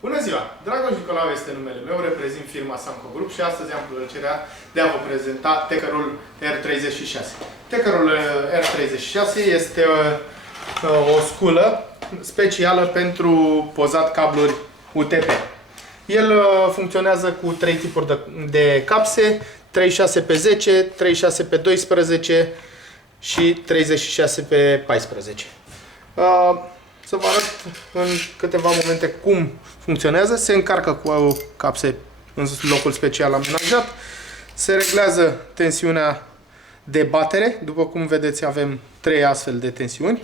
Bună ziua! Dragoș Nicolau este numele meu, reprezint firma Samco Group și astăzi am plăcerea de a vă prezenta Tecărul R36. Tecărul R36 este o sculă specială pentru pozat cabluri UTP. El funcționează cu 3 tipuri de capse, 36 pe 10, 36 pe 12 și 36 pe 14. Să vă arăt în câteva momente cum funcționează. Se încarcă cu capse în locul special amenajat. Se reglează tensiunea de batere. După cum vedeți, avem 3 astfel de tensiuni.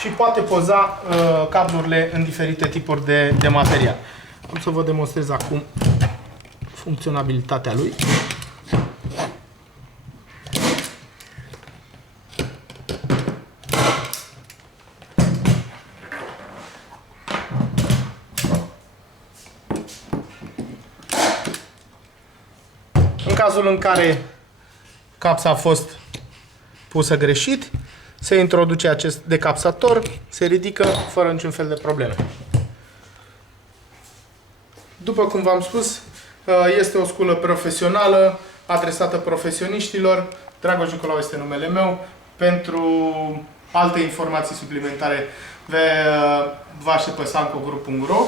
Și poate poza cablurile în diferite tipuri de material. Am să vă demonstrez acum funcționabilitatea lui. În cazul în care capsa a fost pusă greșit, se introduce acest decapsator, se ridică fără niciun fel de probleme. După cum v-am spus, este o sculă profesională, adresată profesioniștilor. Dragoș Nicolau este numele meu. Pentru alte informații suplimentare vă aștept pe samcogroup.ro.